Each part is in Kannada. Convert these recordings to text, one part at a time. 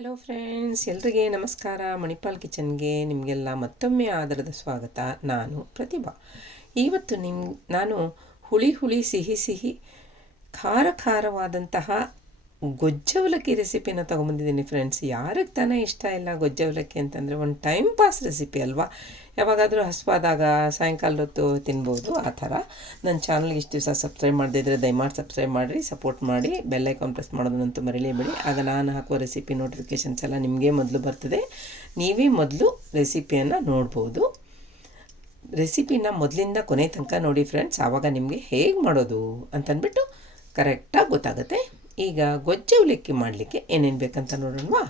ಹಲೋ ಫ್ರೆಂಡ್ಸ್ ಎಲ್ರಿಗೆ ನಮಸ್ಕಾರ. ಮಣಿಪಾಲ್ ಕಿಚನ್ಗೆ ನಿಮಗೆಲ್ಲ ಮತ್ತೊಮ್ಮೆ ಆದರದ ಸ್ವಾಗತ. ನಾನು ಪ್ರತಿಭಾ. ಇವತ್ತು ನಿಮ್ಮ ನಾನು ಹುಳಿ ಹುಳಿ ಸಿಹಿ ಸಿಹಿ ಖಾರ ಖಾರವಾದಂತಹ ಗೊಜ್ಜವಲಕ್ಕಿ ರೆಸಿಪಿನ ತೊಗೊಂಬಂದಿದ್ದೀನಿ ಫ್ರೆಂಡ್ಸ್ ಯಾರಿಗೆ ತಾನೇ ಇಷ್ಟ ಇಲ್ಲ ಗೊಜ್ಜವಲಕ್ಕಿ ಅಂತಂದರೆ ಒಂದು ಟೈಮ್ ಪಾಸ್ ರೆಸಿಪಿ ಅಲ್ವಾ? ಯಾವಾಗಾದರೂ ಹಸುವಾದಾಗ ಸಾಯಂಕಾಲ ಹೊತ್ತು ತಿನ್ಬೋದು, ಆ ಥರ. ನನ್ನ ಚಾನಲ್ಗೆ ಇಷ್ಟು ದಿವಸ ಸಬ್ಸ್ಕ್ರೈಬ್ ಮಾಡಿದ್ರೆ ದಯಮಾಡಿ ಸಬ್ಸ್ಕ್ರೈಬ್ ಮಾಡಿರಿ ಸಪೋರ್ಟ್ ಮಾಡಿ ಬೆಲ್ಲೈಕಾನ್ ಪ್ರೆಸ್ ಮಾಡೋದನ್ನಂತೂ ಮರಿಲೇಬೇಡಿ ಆಗ ನಾನು ಹಾಕುವ ರೆಸಿಪಿ ನೋಟಿಫಿಕೇಷನ್ಸ್ ಎಲ್ಲ ನಿಮಗೆ ಮೊದಲು ಬರ್ತದೆ. ನೀವೇ ಮೊದಲು ರೆಸಿಪಿಯನ್ನು ನೋಡ್ಬೋದು. ರೆಸಿಪಿನ ಮೊದಲಿಂದ ಕೊನೆ ತನಕ ನೋಡಿ ಫ್ರೆಂಡ್ಸ್ ಆವಾಗ ನಿಮಗೆ ಹೇಗೆ ಮಾಡೋದು ಅಂತಂದ್ಬಿಟ್ಟು ಕರೆಕ್ಟಾಗಿ ಗೊತ್ತಾಗುತ್ತೆ. ಈಗ ಗೊಜ್ಜೆ ಅವಲಕ್ಕಿ ಮಾಡಲಿಕ್ಕೆ ಏನೇನು ಬೇಕಂತ ನೋಡೋಣವಾ?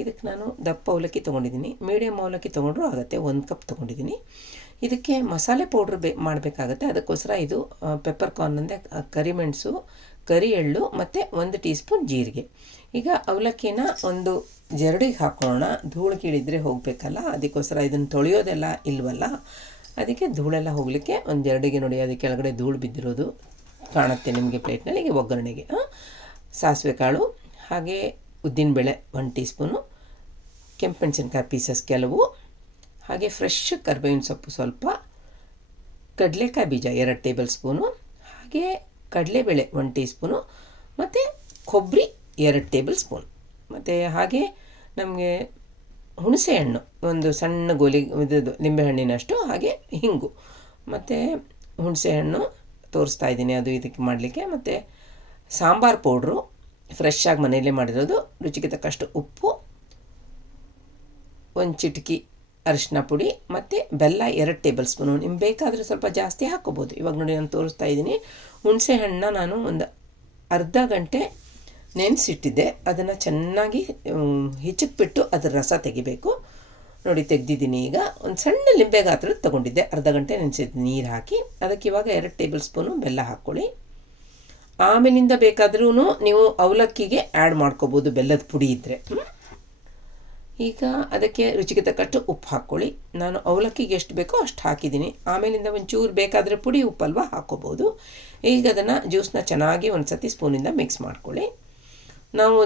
ಇದಕ್ಕೆ ನಾನು ದಪ್ಪ ಅವಲಕ್ಕಿ ತೊಗೊಂಡಿದ್ದೀನಿ ಮೀಡಿಯಮ್ ಅವಲಕ್ಕಿ ತೊಗೊಂಡ್ರೂ ಆಗುತ್ತೆ, ಒಂದು ಕಪ್ ತೊಗೊಂಡಿದ್ದೀನಿ. ಇದಕ್ಕೆ ಮಸಾಲೆ ಪೌಡ್ರ್ ಬೇ, ಮಾಡಬೇಕಾಗತ್ತೆ, ಅದಕ್ಕೋಸ್ಕರ ಇದು ಪೆಪ್ಪರ್ ಕಾರ್ನ್ ಅಂದರೆ ಕರಿಮೆಣಸು ಕರಿ ಎಳ್ಳು ಮತ್ತು ಒಂದು ಟೀ ಸ್ಪೂನ್ ಜೀರಿಗೆ. ಈಗ ಅವಲಕ್ಕಿನ ಒಂದು ಜರಡಿಗೆ ಹಾಕೋಣ, ಧೂಳು ಕೀಳಿದ್ರೆ ಹೋಗಬೇಕಲ್ಲ, ಅದಕ್ಕೋಸ್ಕರ ಇದನ್ನು ತೊಳೆಯೋದೆಲ್ಲ ಇಲ್ವಲ್ಲ, ಅದಕ್ಕೆ ಧೂಳೆಲ್ಲ ಹೋಗಲಿಕ್ಕೆ ಒಂದು ಜರಡಿಗೆ ನೋಡಿ ಅದಕ್ಕೆ ಕೆಳಗಡೆ ಧೂಳು ಬಿದ್ದಿರೋದು. ಕಾಣುತ್ತೆ ನಿಮಗೆ ಪ್ಲೇಟ್ನಲ್ಲಿ. ಈಗ ಒಗ್ಗರಣೆಗೆ ಸಾಸಿವೆ ಕಾಳು, ಹಾಗೆ ಉದ್ದಿನಬೇಳೆ ಒನ್ ಟೀ ಸ್ಪೂನು ಕೆಂಪು ಮೆಣಸಿನ್ಕಾಯಿ ಪೀಸಸ್ ಕೆಲವು, ಹಾಗೆ ಫ್ರೆಶ್ ಕರ್ಬೇವಿನ ಸೊಪ್ಪು ಸ್ವಲ್ಪ, ಕಡಲೆಕಾಯಿ ಬೀಜ ಎರಡು ಟೇಬಲ್ ಸ್ಪೂನು, ಹಾಗೆ ಕಡಲೆಬೇಳೆ ಒನ್ ಟೀ ಸ್ಪೂನು ಮತ್ತು ಕೊಬ್ಬರಿ ಎರಡು ಟೇಬಲ್ ಸ್ಪೂನ್. ಮತ್ತು ಹಾಗೆ ನಮಗೆ ಹುಣಸೆ ಹಣ್ಣು, ಒಂದು ಸಣ್ಣ ಗೋಲಿ, ಇದು ನಿಂಬೆಹಣ್ಣಿನಷ್ಟು ಹಾಗೆ ಹಿಂಗು. ಮತ್ತು ಹುಣಸೆ ಹಣ್ಣು ತೋರಿಸ್ತಾ ಇದ್ದೀನಿ ಅದು ಇದಕ್ಕೆ ಮಾಡಲಿಕ್ಕೆ. ಮತ್ತು ಸಾಂಬಾರು ಪೌಡ್ರು ಫ್ರೆಶ್ ಆಗಿ ಮನೆಯಲ್ಲೇ ಮಾಡಿರೋದು. ರುಚಿಗೆ ತಕ್ಕಷ್ಟು ಉಪ್ಪು, ಒಂದು ಚಿಟಕಿ ಅರಿಶಿನ ಪುಡಿ, ಮತ್ತು ಬೆಲ್ಲ ಎರಡು ಟೇಬಲ್ ಸ್ಪೂನು ನಿಮ್ಗೆ ಬೇಕಾದರೆ ಸ್ವಲ್ಪ ಜಾಸ್ತಿ ಹಾಕ್ಕೋಬೋದು. ಇವಾಗ ನೋಡಿ ನಾನು ತೋರಿಸ್ತಾ ಇದ್ದೀನಿ. ಹುಣಸೆ ಹಣ್ಣನ್ನ ನಾನು ಒಂದು ಅರ್ಧ ಗಂಟೆ ನೆನೆಸಿಟ್ಟಿದ್ದೆ. ಅದನ್ನು ಚೆನ್ನಾಗಿ ಹಿಚಕ್ಬಿಟ್ಟು ಅದರ ರಸ ತೆಗಿಬೇಕು. ನೋಡಿ, ತೆಗೆದಿದ್ದೀನಿ. ಈಗ ಒಂದು ಸಣ್ಣ ಲಿಂಬೆ ಗಾತ್ರ ತೊಗೊಂಡಿದ್ದೆ. ಅರ್ಧ ಗಂಟೆ ನೆನೆಸಿದ್ದು ನೀರು ಹಾಕಿ, ಅದಕ್ಕೆ ಇವಾಗ ಎರಡು ಟೇಬಲ್ ಸ್ಪೂನು ಬೆಲ್ಲ ಹಾಕ್ಕೊಳ್ಳಿ. ಆಮೇಲಿಂದ ಬೇಕಾದ್ರೂ ನೀವು ಅವಲಕ್ಕಿಗೆ ಆ್ಯಡ್ ಮಾಡ್ಕೋಬೋದು ಬೆಲ್ಲದ ಪುಡಿ ಇದ್ದರೆ ಈಗ ಅದಕ್ಕೆ ರುಚಿಗೆ ತಕ್ಕಷ್ಟು ಉಪ್ಪು ಹಾಕ್ಕೊಳ್ಳಿ. ನಾನು ಅವಲಕ್ಕಿಗೆ ಎಷ್ಟು ಬೇಕೋ ಅಷ್ಟು ಹಾಕಿದ್ದೀನಿ. ಆಮೇಲಿಂದ ಒಂಚೂರು ಬೇಕಾದರೆ ಪುಡಿ ಉಪ್ಪಲ್ವ ಹಾಕ್ಕೋಬೋದು. ಈಗ ಅದನ್ನು ಜ್ಯೂಸ್ನ ಚೆನ್ನಾಗಿ ಒಂದು ಸತಿ ಸ್ಪೂನಿಂದ ಮಿಕ್ಸ್ ಮಾಡ್ಕೊಳ್ಳಿ. ನಾವು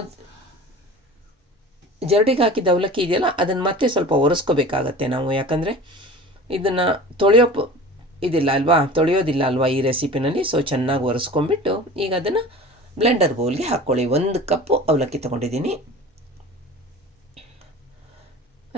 ಜರಡಿಗೆ ಹಾಕಿದ ಅವಲಕ್ಕಿ ಇದೆಯಲ್ಲ, ಅದನ್ನು ಮತ್ತೆ ಸ್ವಲ್ಪ ಒರೆಸ್ಕೋಬೇಕಾಗತ್ತೆ ನಾವು. ಯಾಕಂದರೆ ಇದನ್ನು ತೊಳೆಯೋ ಇದಿಲ್ಲ ಅಲ್ವಾ? ತೊಳೆಯೋದಿಲ್ಲ ಅಲ್ವಾ ಈ ರೆಸಿಪಿನಲ್ಲಿ? ಸೊ ಚೆನ್ನಾಗಿ ಒರೆಸ್ಕೊಂಬಿಟ್ಟು ಈಗ ಅದನ್ನು ಬ್ಲೆಂಡರ್ ಬೌಲ್ಗೆ ಹಾಕ್ಕೊಳ್ಳಿ. ಒಂದು ಕಪ್ಪು ಅವಲಕ್ಕಿ ತೊಗೊಂಡಿದ್ದೀನಿ.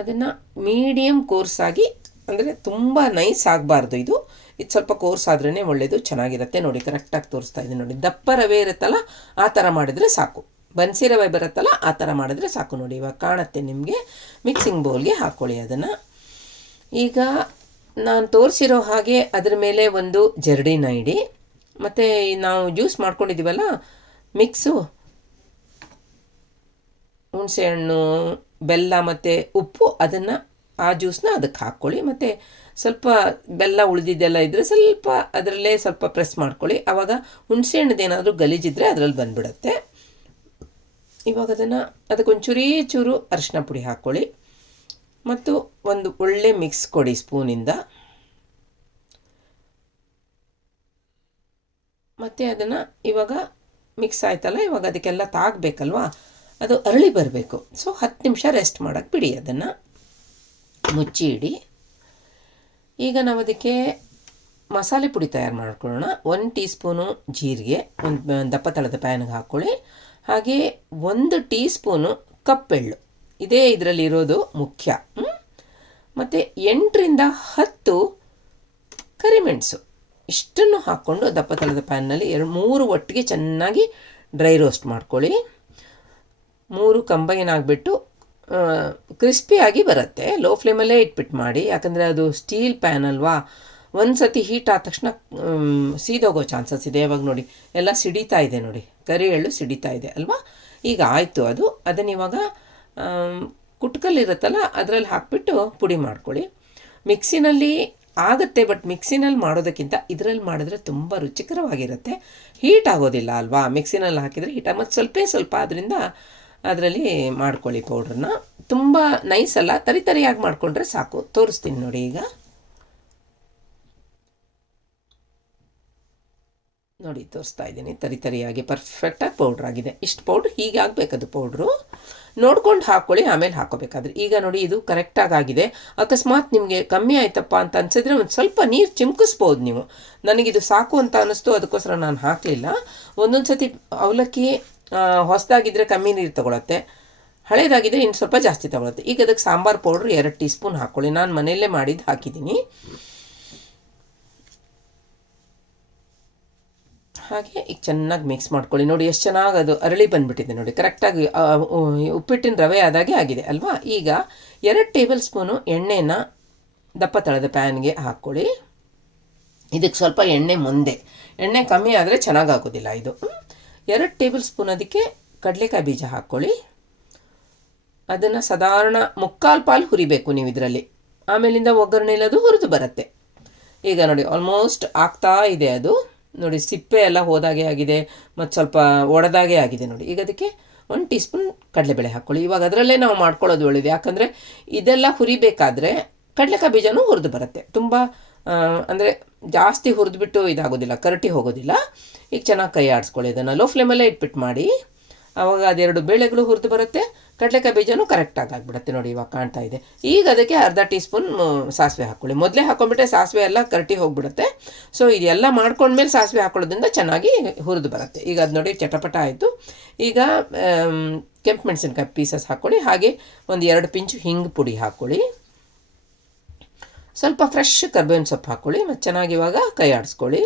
ಅದನ್ನು ಮೀಡಿಯಮ್ ಕೋರ್ಸಾಗಿ ಅಂದರೆ ತುಂಬ ನೈಸ್ ಆಗಬಾರ್ದು ಇದು. ಇದು ಸ್ವಲ್ಪ ಕೋರ್ಸ್ ಆದ್ರೇ ಒಳ್ಳೆಯದು ಚೆನ್ನಾಗಿರುತ್ತೆ. ನೋಡಿ ಕರೆಕ್ಟಾಗಿ ತೋರಿಸ್ತಾ ಇದ್ದೀನಿ ನೋಡಿ, ದಪ್ಪ ರವೆ ಇರುತ್ತಲ್ಲ, ಆ ಥರ ಮಾಡಿದರೆ ಸಾಕು. ಬನ್ಸಿ ರವೆ ಬರುತ್ತಲ್ಲ, ಆ ಥರ ಮಾಡಿದ್ರೆ ಸಾಕು ನೋಡಿ. ಇವಾಗ ಕಾಣುತ್ತೆ ನಿಮಗೆ. ಮಿಕ್ಸಿಂಗ್ ಬೌಲ್ಗೆ ಹಾಕ್ಕೊಳ್ಳಿ ಅದನ್ನು. ಈಗ ನಾನು ತೋರಿಸಿರೋ ಹಾಗೆ ಅದರ ಮೇಲೆ ಒಂದು ಜರಡಿನ ಇಡಿ. ಮತ್ತು ನಾವು ಜ್ಯೂಸ್ ಮಾಡ್ಕೊಂಡಿದ್ದೀವಲ್ಲ, ಮಿಕ್ಸು, ಹುಣಸೆಹಣ್ಣು, ಬೆಲ್ಲ ಮತ್ತು ಉಪ್ಪು, ಅದನ್ನು ಆ ಜ್ಯೂಸನ್ನ ಅದಕ್ಕೆ ಹಾಕ್ಕೊಳ್ಳಿ ಮತ್ತು ಸ್ವಲ್ಪ ಬೆಲ್ಲ ಉಳಿದಿದ್ದೆಲ್ಲ ಇದ್ದರೆ ಸ್ವಲ್ಪ ಅದರಲ್ಲೇ ಸ್ವಲ್ಪ ಪ್ರೆಸ್ ಮಾಡ್ಕೊಳ್ಳಿ. ಆವಾಗ ಹುಣಸೆಹಣ್ಣದೇನಾದರೂ ಗಲೀಜಿದ್ರೆ ಅದರಲ್ಲಿ ಬಂದುಬಿಡತ್ತೆ. ಇವಾಗ ಅದನ್ನು ಅದಕ್ಕೊಂಚೂರೇ ಚೂರು ಅರಿಶಿನ ಪುಡಿ ಹಾಕ್ಕೊಳ್ಳಿ ಮತ್ತು ಒಂದು ಒಳ್ಳೆ ಮಿಕ್ಸ್ ಕೊಡಿ ಸ್ಪೂನಿಂದ. ಮತ್ತು ಅದನ್ನು ಇವಾಗ ಮಿಕ್ಸ್ ಆಯ್ತಲ್ಲ, ಇವಾಗ ಅದಕ್ಕೆಲ್ಲ ತಾಗಬೇಕಲ್ವಾ? ಅದು ಅರಳಿ ಬರಬೇಕು. ಸೊ ಹತ್ತು ನಿಮಿಷ ರೆಸ್ಟ್ ಮಾಡೋಕ್ಕೆ ಬಿಡಿ ಅದನ್ನು. ಮುಚ್ಚಿ ಇಡಿ ಈಗ ನಾವು ಅದಕ್ಕೆ ಮಸಾಲೆ ಪುಡಿ ತಯಾರು ಮಾಡ್ಕೊಳ್ಳೋಣ. ಒಂದು ಟೀ ಸ್ಪೂನು ಜೀರಿಗೆ, ಒಂದು ದಪ್ಪ ತಳದ ಪ್ಯಾನ್ಗೆ ಹಾಕ್ಕೊಳ್ಳಿ ಹಾಗೆ ಒಂದು ಟೀ ಸ್ಪೂನು ಕಪ್ಪೆಳ್ಳು. ಇದೇ ಇದರಲ್ಲಿ ಇರೋದು ಮುಖ್ಯ ಮತ್ತು ಎಂಟರಿಂದ ಹತ್ತು ಕರಿಮೆಣಸು. ಇಷ್ಟನ್ನು ಹಾಕ್ಕೊಂಡು ದಪ್ಪ ತಳದ ಪ್ಯಾನ್ನಲ್ಲಿ ಎರಡು ಮೂರು ಒಟ್ಟಿಗೆ ಚೆನ್ನಾಗಿ ಡ್ರೈ ರೋಸ್ಟ್ ಮಾಡ್ಕೊಳ್ಳಿ. ಮೂರು ಕಂಬೈನ್ ಆಗಿಬಿಟ್ಟು ಕ್ರಿಸ್ಪಿಯಾಗಿ ಬರುತ್ತೆ. ಲೋ ಫ್ಲೇಮಲ್ಲೇ ಇಟ್ಬಿಟ್ಟು ಮಾಡಿ. ಯಾಕಂದರೆ ಅದು ಸ್ಟೀಲ್ ಪ್ಯಾನ್ ಅಲ್ವಾ? ಒಂದು ಸತಿ ಹೀಟ್ ಆದ ತಕ್ಷಣ ಸೀದೋಗೋ ಚಾನ್ಸಸ್ ಇದೆ. ಇವಾಗ ನೋಡಿ, ಎಲ್ಲ ಸಿಡಿತಾ ಇದೆ ನೋಡಿ. ಕರಿ ಎಳ್ಳು ಸಿಡಿತಾ ಇದೆ ಅಲ್ವಾ? ಈಗ ಆಯಿತು ಅದು. ಅದನ್ನು ಇವಾಗ ಕುಟ್ಕಲ್ಲಿರುತ್ತಲ್ಲ, ಅದರಲ್ಲಿ ಹಾಕ್ಬಿಟ್ಟು ಪುಡಿ ಮಾಡ್ಕೊಳ್ಳಿ. ಮಿಕ್ಸಿನಲ್ಲಿ ಆಗುತ್ತೆ ಬಟ್ ಮಿಕ್ಸಿನಲ್ಲಿ ಮಾಡೋದಕ್ಕಿಂತ ಇದರಲ್ಲಿ ಮಾಡಿದ್ರೆ ತುಂಬ ರುಚಿಕರವಾಗಿರುತ್ತೆ. ಹೀಟ್ ಆಗೋದಿಲ್ಲ ಅಲ್ವಾ? ಮಿಕ್ಸಿನಲ್ಲಿ ಹಾಕಿದರೆ ಹೀಟ್ ಮತ್ತು ಸ್ವಲ್ಪ ಸ್ವಲ್ಪ ಅದರಿಂದ ಅದರಲ್ಲಿ ಮಾಡ್ಕೊಳ್ಳಿ ಪೌಡ್ರನ್ನ ತುಂಬ ನೈಸ್ ಅಲ್ಲ. ತರಿ ತರಿಯಾಗಿ ಮಾಡಿಕೊಂಡ್ರೆ ಸಾಕು. ತೋರಿಸ್ತೀನಿ ನೋಡಿ ಈಗ. ನೋಡಿ, ತೋರಿಸ್ತಾ ಇದ್ದೀನಿ. ತರಿ ತರಿಯಾಗಿ ಪರ್ಫೆಕ್ಟಾಗಿ ಪೌಡ್ರ್ ಆಗಿದೆ. ಇಷ್ಟು ಪೌಡ್ರ್ ಹೀಗೆ ಆಗಬೇಕದು ಪೌಡ್ರು ನೋಡ್ಕೊಂಡು ಹಾಕ್ಕೊಳ್ಳಿ ಆಮೇಲೆ ಹಾಕೋಬೇಕಾದ್ರೆ. ಈಗ ನೋಡಿ, ಇದು ಕರೆಕ್ಟಾಗಿ ಆಗಿದೆ. ಅಕಸ್ಮಾತ್ ನಿಮಗೆ ಕಮ್ಮಿ ಆಯ್ತಪ್ಪ ಅಂತ ಅನ್ಸಿದ್ರೆ ಒಂದು ಸ್ವಲ್ಪ ನೀರು ಚಿಮ್ಕಿಸ್ಬೋದು ನೀವು. ನನಗಿದು ಸಾಕು ಅಂತ ಅನ್ನಿಸ್ತು ಅದಕ್ಕೋಸ್ಕರ ನಾನು ಹಾಕಲಿಲ್ಲ. ಒಂದೊಂದು ಸತಿ ಅವಲಕ್ಕಿ ಹೊಸದಾಗಿದ್ದರೆ ಕಮ್ಮಿ ನೀರು ತಗೊಳತ್ತೆ. ಹಳೇದಾಗಿದ್ದರೆ ಇನ್ನು ಸ್ವಲ್ಪ ಜಾಸ್ತಿ ತಗೊಳತ್ತೆ. ಈಗ ಅದಕ್ಕೆ ಸಾಂಬಾರು ಪೌಡ್ರ್ ಎರಡು ಟೀ ಸ್ಪೂನ್ ಹಾಕ್ಕೊಳ್ಳಿ ನಾನು ಮನೆಯಲ್ಲೇ ಮಾಡಿದ್ದು ಹಾಕಿದ್ದೀನಿ. ಹಾಗೆ ಈಗ ಚೆನ್ನಾಗಿ ಮಿಕ್ಸ್ ಮಾಡ್ಕೊಳ್ಳಿ. ನೋಡಿ ಎಷ್ಟು ಚೆನ್ನಾಗಿ ಅದು ಅರಳಿ ಬಂದುಬಿಟ್ಟಿದೆ ನೋಡಿ. ಕರೆಕ್ಟಾಗಿ ಉಪ್ಪಿಟ್ಟಿನ ರವೆ ಆದಾಗೆ ಆಗಿದೆ, ಅಲ್ವಾ? ಈಗ ಎರಡು ಟೇಬಲ್ ಸ್ಪೂನು ಎಣ್ಣೆನ ದಪ್ಪ ತಳದ ಪ್ಯಾನ್ಗೆ ಹಾಕ್ಕೊಳ್ಳಿ. ಇದಕ್ಕೆ ಸ್ವಲ್ಪ ಎಣ್ಣೆ ಮುಂದೆ. ಎಣ್ಣೆ ಕಮ್ಮಿ ಆದರೆ ಚೆನ್ನಾಗಾಗೋದಿಲ್ಲ ಇದು. ಎರಡು ಟೇಬಲ್ ಸ್ಪೂನ್ ಅದಕ್ಕೆ ಕಡಲೆಕಾಯಿ ಬೀಜ ಹಾಕ್ಕೊಳ್ಳಿ. ಅದನ್ನು ಸಾಧಾರಣ ಮುಕ್ಕಾಲು ಪಾಲು ಹುರಿಬೇಕು ನೀವು ಇದರಲ್ಲಿ. ಆಮೇಲಿಂದ ಒಗ್ಗರಣೆ ಅದು ಹುರಿದು ಬರುತ್ತೆ. ಈಗ ನೋಡಿ ಆಲ್ಮೋಸ್ಟ್ ಆಗ್ತಾ ಇದೆ ಅದು. ನೋಡಿ, ಸಿಪ್ಪೆ ಎಲ್ಲ ಹೋದಾಗೆ ಆಗಿದೆ, ಮತ್ತು ಸ್ವಲ್ಪ ಒಡೆದಾಗೆ ಆಗಿದೆ ನೋಡಿ. ಈಗ ಅದಕ್ಕೆ ಒಂದು ಟೀ ಸ್ಪೂನ್ ಕಡಲೆಬೇಳೆ ಹಾಕ್ಕೊಳ್ಳಿ ಇವಾಗ ಅದರಲ್ಲೇ ನಾವು ಮಾಡ್ಕೊಳ್ಳೋದು ಒಳ್ಳೇದು. ಯಾಕಂದರೆ ಇದೆಲ್ಲ ಹುರಿಬೇಕಾದ್ರೆ ಕಡಲೆಕಾಯಿ ಬೀಜನೂ ಹುರಿದು ಬರುತ್ತೆ. ತುಂಬ ಅಂದರೆ ಜಾಸ್ತಿ ಹುರಿದ್ಬಿಟ್ಟು ಇದಾಗೋದಿಲ್ಲ, ಕರಟಿ ಹೋಗೋದಿಲ್ಲ. ಈಗ ಚೆನ್ನಾಗಿ ಕೈ ಆಡಿಸ್ಕೊಳ್ಳಿ. ಇದನ್ನು ಲೋ ಫ್ಲೇಮಲ್ಲೇ ಇಟ್ಬಿಟ್ಟು ಮಾಡಿ. ಆವಾಗ ಅದೆರಡು ಬೇಳೆಗಳು ಹುರಿದು ಬರುತ್ತೆ. ಕಡಲೆಕಾಯಿ ಬೀಜನೂ ಕರೆಕ್ಟಾಗಿ ಆಗಿಬಿಡುತ್ತೆ ನೋಡಿ ಇವಾಗ ಕಾಣ್ತಾ ಇದೆ. ಈಗ ಅದಕ್ಕೆ ಅರ್ಧ ಟೀ ಸ್ಪೂನ್ ಸಾಸಿವೆ ಹಾಕ್ಕೊಳ್ಳಿ ಮೊದಲೇ ಹಾಕೊಂಡ್ಬಿಟ್ರೆ ಸಾಸಿವೆ ಎಲ್ಲ ಕರಟಿ ಹೋಗ್ಬಿಡುತ್ತೆ. ಸೊ ಇದೆಲ್ಲ ಮಾಡ್ಕೊಂಡ್ಮೇಲೆ ಸಾಸಿವೆ ಹಾಕೊಳ್ಳೋದ್ರಿಂದ ಚೆನ್ನಾಗಿ ಹುರಿದು ಬರುತ್ತೆ. ಈಗ ಅದು ನೋಡಿ ಚಟಪಟ ಆಯಿತು. ಈಗ ಕೆಂಪು ಮೆಣಸಿನ್ಕಾಯಿ ಪೀಸಸ್ ಹಾಕ್ಕೊಳ್ಳಿ ಹಾಗೆ ಒಂದು ಎರಡು ಪಿಂಚು ಹಿಂಗೆ ಪುಡಿ ಹಾಕ್ಕೊಳ್ಳಿ ಸ್ವಲ್ಪ ಫ್ರೆಶ್ ಕರ್ಬೇವಿನ ಸೊಪ್ಪು ಹಾಕ್ಕೊಳ್ಳಿ ಮತ್ತು ಚೆನ್ನಾಗಿ ಇವಾಗ ಕೈ ಆಡಿಸ್ಕೊಳ್ಳಿ.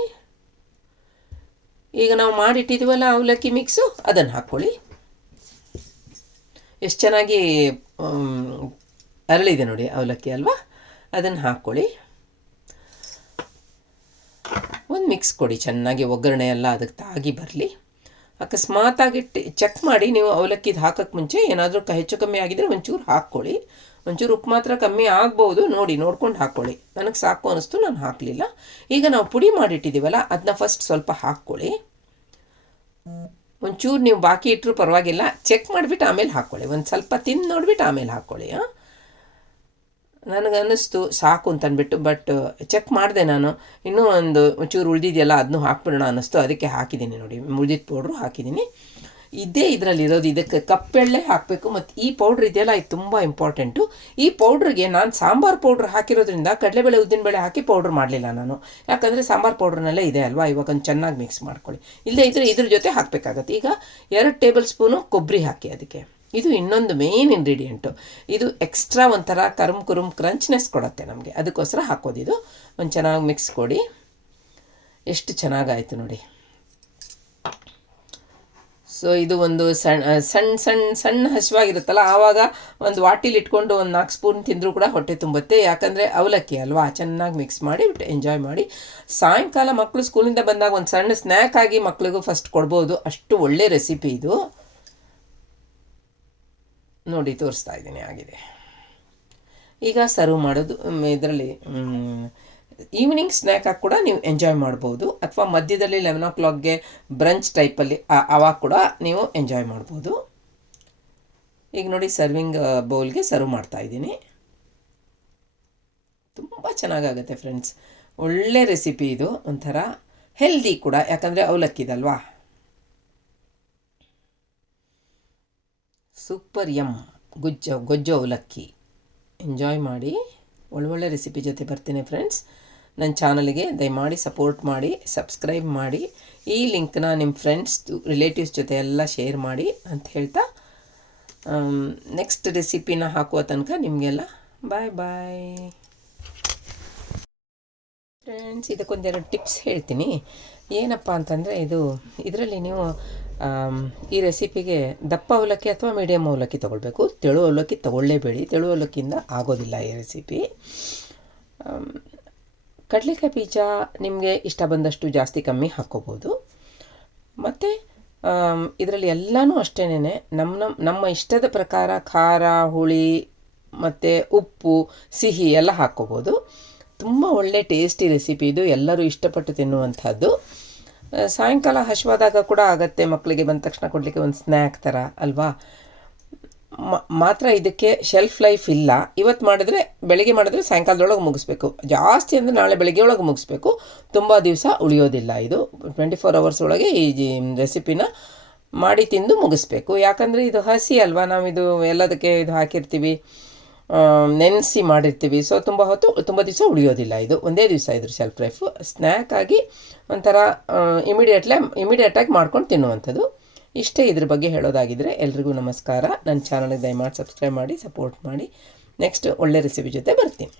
ಈಗ ನಾವು ಮಾಡಿಟ್ಟಿದ್ದೀವಲ್ಲ ಅವಲಕ್ಕಿ ಮಿಕ್ಸು ಅದನ್ನು ಹಾಕ್ಕೊಳ್ಳಿ ಎಷ್ಟು ಚೆನ್ನಾಗಿ ಅರಳಿದೆ ನೋಡಿ ಅವಲಕ್ಕಿ ಅಲ್ವಾ? ಅದನ್ನು ಹಾಕ್ಕೊಳ್ಳಿ ಒಂದು ಮಿಕ್ಸ್ ಕೊಡಿ, ಚೆನ್ನಾಗಿ ಒಗ್ಗರಣೆ ಎಲ್ಲ ಅದಕ್ಕೆ ತಾಗಿ ಬರಲಿ. ಅಕಸ್ಮಾತಾಗಿ ಚೆಕ್ ಮಾಡಿ ನೀವು ಅವಲಕ್ಕಿದು ಹಾಕೋಕ್ಕೆ ಮುಂಚೆ ಏನಾದರೂ ಕ, ಹೆಚ್ಚು ಕಮ್ಮಿ ಆಗಿದ್ದರೆ ಒಂಚೂರು ಹಾಕ್ಕೊಳ್ಳಿ ಒಂಚೂರು ಉಪ್ಪು ಮಾತ್ರ ಕಮ್ಮಿ ಆಗ್ಬೋದು, ನೋಡಿ ನೋಡ್ಕೊಂಡು ಹಾಕ್ಕೊಳ್ಳಿ ನನಗೆ ಸಾಕು ಅನ್ನಿಸ್ತು ನಾನು ಹಾಕಲಿಲ್ಲ. ಈಗ ನಾವು ಪುಡಿ ಮಾಡಿಟ್ಟಿದ್ದೀವಲ್ಲ ಅದನ್ನ ಫಸ್ಟ್ ಸ್ವಲ್ಪ ಹಾಕ್ಕೊಳ್ಳಿ. ಒಂಚೂರು ನೀವು ಬಾಕಿ ಇಟ್ಟರು ಪರವಾಗಿಲ್ಲ ಚೆಕ್ ಮಾಡಿಬಿಟ್ಟು ಆಮೇಲೆ ಹಾಕ್ಕೊಳ್ಳಿ ಒಂದು ಸ್ವಲ್ಪ ತಿಂದು ನೋಡಿಬಿಟ್ಟು ಆಮೇಲೆ ಹಾಕ್ಕೊಳ್ಳಿ ನನಗೆ ಅನ್ನಿಸ್ತು, ಸಾಕು ಅಂತ ಅಂದ್ಬಿಟ್ಟು ಬಟ್ ಚೆಕ್ ಮಾಡಿದೆ ನಾನು. ಇನ್ನೂ ಒಂದು ಒಂಚೂರು ಉಳಿದಿದೆಯಲ್ಲ ಅದನ್ನೂ ಹಾಕ್ಬಿಡೋಣ ಅನ್ನಿಸ್ತು. ಅದಕ್ಕೆ ಹಾಕಿದ್ದೀನಿ ನೋಡಿ. ಉಳಿದಿದ್ದ ಪೌಡ್ರು ಹಾಕಿದ್ದೀನಿ ಇದೇ ಇದರಲ್ಲಿ ಇರೋದು. ಇದಕ್ಕೆ ಕಪ್ಪೆಳ್ಳೆ ಹಾಕಬೇಕು. ಮತ್ತು ಈ ಪೌಡ್ರ್ ಇದೆಯಲ್ಲ, ಇದು ತುಂಬ ಇಂಪಾರ್ಟೆಂಟು ಈ ಪೌಡ್ರಿಗೆ ನಾನು ಸಾಂಬಾರು ಪೌಡ್ರ್ ಹಾಕಿರೋದ್ರಿಂದ ಕಡಲೆಬೇಳೆ ಉದ್ದಿನಬೇಳೆ ಹಾಕಿ ಪೌಡ್ರ್ ಮಾಡಲಿಲ್ಲ ನಾನು. ಯಾಕಂದರೆ ಸಾಂಬಾರು ಪೌಡ್ರ್ನಲ್ಲೇ ಇದೆ ಅಲ್ವಾ? ಇವಾಗ ಒಂದು ಚೆನ್ನಾಗಿ ಮಿಕ್ಸ್ ಮಾಡ್ಕೊಳ್ಳಿ. ಇಲ್ಲದೇ ಇದ್ರೆ ಇದ್ರ ಜೊತೆ ಹಾಕಬೇಕಾಗತ್ತೆ. ಈಗ ಎರಡು ಟೇಬಲ್ ಸ್ಪೂನು ಕೊಬ್ಬರಿ ಹಾಕಿ ಅದಕ್ಕೆ. ಇದು ಇನ್ನೊಂದು ಮೇನ್ ಇಂಗ್ರೀಡಿಯೆಂಟು ಇದು ಎಕ್ಸ್ಟ್ರಾ ಒಂಥರ ಕರುಮ್ ಕುರುಮ್ ಕ್ರಂಚ್ನೆಸ್ ಕೊಡುತ್ತೆ ನಮಗೆ. ಅದಕ್ಕೋಸ್ಕರ ಹಾಕೋದಿದು ಒಂದು ಚೆನ್ನಾಗಿ ಮಿಕ್ಸ್ ಕೊಡಿ. ಎಷ್ಟು ಚೆನ್ನಾಗಾಯಿತು ನೋಡಿ. ಸೊ ಇದು ಒಂದು ಸಣ್ಣ ಸಣ್ಣ ಸಣ್ಣ ಸಣ್ಣ ಹಸಿವಾಗಿರುತ್ತಲ್ಲ, ಆವಾಗ ಒಂದು ವಾಟಿಲಿ ಇಟ್ಕೊಂಡು ಒಂದು ನಾಲ್ಕು ಸ್ಪೂನ್ ತಿಂದರೂ ಕೂಡ ಹೊಟ್ಟೆ ತುಂಬುತ್ತೆ. ಯಾಕಂದರೆ ಅವಲಕ್ಕಿ ಅಲ್ವಾ? ಚೆನ್ನಾಗಿ ಮಿಕ್ಸ್ ಮಾಡಿ ಬಿಟ್ಟು ಎಂಜಾಯ್ ಮಾಡಿ. ಸಾಯಂಕಾಲ ಮಕ್ಕಳು ಸ್ಕೂಲಿಂದ ಬಂದಾಗ ಒಂದು ಸಣ್ಣ ಸ್ನ್ಯಾಕ್ ಆಗಿ ಮಕ್ಕಳಿಗೂ ಫಸ್ಟ್ ಕೊಡ್ಬೋದು. ಅಷ್ಟು ಒಳ್ಳೆ ರೆಸಿಪಿ ಇದು. ನೋಡಿ, ತೋರಿಸ್ತಾ ಇದ್ದೀನಿ, ಆಗಿದೆ. ಈಗ ಸರ್ವ್ ಮಾಡೋದು ಇದರಲ್ಲಿ ಈವ್ನಿಂಗ್ ಸ್ನ್ಯಾಕ್ ಆಗಿ ಕೂಡ ನೀವು ಎಂಜಾಯ್ ಮಾಡ್ಬೋದು. ಅಥವಾ ಮಧ್ಯದಲ್ಲಿ ಲೆವೆನ್ ಓ ಕ್ಲಾಕ್ಗೆ ಬ್ರಂಚ್ ಟೈಪಲ್ಲಿ ಆವಾಗ ಕೂಡ ನೀವು ಎಂಜಾಯ್ ಮಾಡ್ಬೋದು. ಈಗ ನೋಡಿ ಸರ್ವಿಂಗ್ ಬೌಲ್ಗೆ ಸರ್ವ್ ಮಾಡ್ತಾ ಇದ್ದೀನಿ. ತುಂಬ ಚೆನ್ನಾಗಾಗತ್ತೆ ಫ್ರೆಂಡ್ಸ್ ಒಳ್ಳೆ ರೆಸಿಪಿ ಇದು, ಒಂಥರ ಹೆಲ್ದಿ ಕೂಡ, ಯಾಕಂದರೆ ಅವಲಕ್ಕಿದಲ್ವಾ ಸೂಪರ್ ಯಮ್ ಗೊಜ್ಜು ಗೊಜ್ಜು ಅವಲಕ್ಕಿ. ಎಂಜಾಯ್ ಮಾಡಿ, ಒಳ್ಳೊಳ್ಳೆ ರೆಸಿಪಿ ಜೊತೆ ಬರ್ತೀನಿ ಫ್ರೆಂಡ್ಸ್ ನನ್ನ ಚಾನಲ್ಗೆ ದಯಮಾಡಿ ಸಪೋರ್ಟ್ ಮಾಡಿ, ಸಬ್ಸ್ಕ್ರೈಬ್ ಮಾಡಿ, ಈ ಲಿಂಕ್ನ ನಿಮ್ಮ ಫ್ರೆಂಡ್ಸ್ ರಿಲೇಟಿವ್ಸ್ ಜೊತೆ ಎಲ್ಲ ಶೇರ್ ಮಾಡಿ ಅಂತ ಹೇಳ್ತಾ ನೆಕ್ಸ್ಟ್ ರೆಸಿಪಿನ ಹಾಕುವ ತನಕ ನಿಮಗೆಲ್ಲ ಬಾಯ್ ಬಾಯ್ ಫ್ರೆಂಡ್ಸ್ ಇದಕ್ಕೊಂದೆರಡು ಟಿಪ್ಸ್ ಹೇಳ್ತೀನಿ. ಏನಪ್ಪ ಅಂತಂದರೆ ಇದು, ಇದರಲ್ಲಿ ನೀವು ಈ ರೆಸಿಪಿಗೆ ದಪ್ಪ ಅವಲಕ್ಕಿ ಅಥವಾ ಮೀಡಿಯಮ್ ಅವಲಕ್ಕಿ ತೊಗೊಳ್ಬೇಕು. ತೆಳು ಅವಲಕ್ಕಿ ತೊಗೊಳ್ಳೇಬೇಡಿ. ತೆಳು ಅವಲಕ್ಕಿಯಿಂದ ಆಗೋದಿಲ್ಲ ಈ ರೆಸಿಪಿ ಕಡಲೆಕಾಯಿ ಬೀಜ ನಿಮಗೆ ಇಷ್ಟ ಬಂದಷ್ಟು ಜಾಸ್ತಿ ಕಮ್ಮಿ ಹಾಕ್ಕೋಬೋದು ಮತ್ತು ಇದರಲ್ಲಿ ಎಲ್ಲನೂ ಅಷ್ಟೇನೆ ನಮ್ಮ ನಮ್ಮ ನಮ್ಮ ಇಷ್ಟದ ಪ್ರಕಾರ ಖಾರ, ಹುಳಿ, ಮತ್ತು ಉಪ್ಪು, ಸಿಹಿ ಎಲ್ಲ ಹಾಕ್ಕೋಬೋದು ತುಂಬ ಒಳ್ಳೆ ಟೇಸ್ಟಿ ರೆಸಿಪಿ ಇದು, ಎಲ್ಲರೂ ಇಷ್ಟಪಟ್ಟು ತಿನ್ನುವಂಥದ್ದು. ಸಾಯಂಕಾಲ ಹಶ್ವಾದಾಗ ಕೂಡ ಆಗತ್ತೆ ಮಕ್ಕಳಿಗೆ ಬಂದ ತಕ್ಷಣ ಕೊಡಲಿಕ್ಕೆ ಒಂದು ಸ್ನ್ಯಾಕ್ ಥರ ಅಲ್ವಾ? ಮಾತ್ರ ಇದಕ್ಕೆ ಶೆಲ್ಫ್ ಲೈಫ್ ಇಲ್ಲ. ಇವತ್ತು ಮಾಡಿದ್ರೆ, ಬೆಳಿಗ್ಗೆ ಮಾಡಿದ್ರೆ ಸಾಯಂಕಾಲದೊಳಗೆ ಮುಗಿಸ್ಬೇಕು. ಜಾಸ್ತಿ ಅಂದರೆ ನಾಳೆ ಬೆಳಿಗ್ಗೆ ಒಳಗೆ ಮುಗಿಸ್ಬೇಕು. ತುಂಬ ದಿವಸ ಉಳಿಯೋದಿಲ್ಲ ಇದು. ಟ್ವೆಂಟಿ ಫೋರ್ ಅವರ್ಸ್ ಒಳಗೆ ಈ ರೆಸಿಪಿನ ಮಾಡಿ ತಿಂದು ಮುಗಿಸ್ಬೇಕು. ಯಾಕಂದರೆ ಇದು ಹಸಿ ಅಲ್ವಾ? ನಾವು ಇದು ಎಲ್ಲದಕ್ಕೆ ಇದು ಹಾಕಿರ್ತೀವಿ. ನೆನೆಸಿ ಮಾಡಿರ್ತೀವಿ. ಸೊ ತುಂಬ ಹೊತ್ತು, ತುಂಬ ದಿವಸ ಉಳಿಯೋದಿಲ್ಲ ಇದು. ಒಂದೇ ದಿವಸ ಇದ್ರ ಶೆಲ್ಫ್ ಲೈಫು ಸ್ನ್ಯಾಕ್ ಆಗಿ ಒಂಥರ ಇಮಿಡಿಯೇಟ್ಲೆ ಇಮಿಡಿಯೇಟಾಗಿ ಮಾಡ್ಕೊಂಡು ತಿನ್ನುವಂಥದ್ದು. ಇಷ್ಟೇ ಇದ್ರ ಬಗ್ಗೆ ಹೇಳೋದಾಗಿದ್ದರೆ ಎಲ್ರಿಗೂ ನಮಸ್ಕಾರ. ನನ್ನ ಚಾನಲ್ಗೆ ದಯಮಾಡಿ ಸಬ್ಸ್ಕ್ರೈಬ್ ಮಾಡಿ, ಸಪೋರ್ಟ್ ಮಾಡಿ. ನೆಕ್ಸ್ಟ್ ಒಳ್ಳೆ ರೆಸಿಪಿ ಜೊತೆ ಬರ್ತೀನಿ.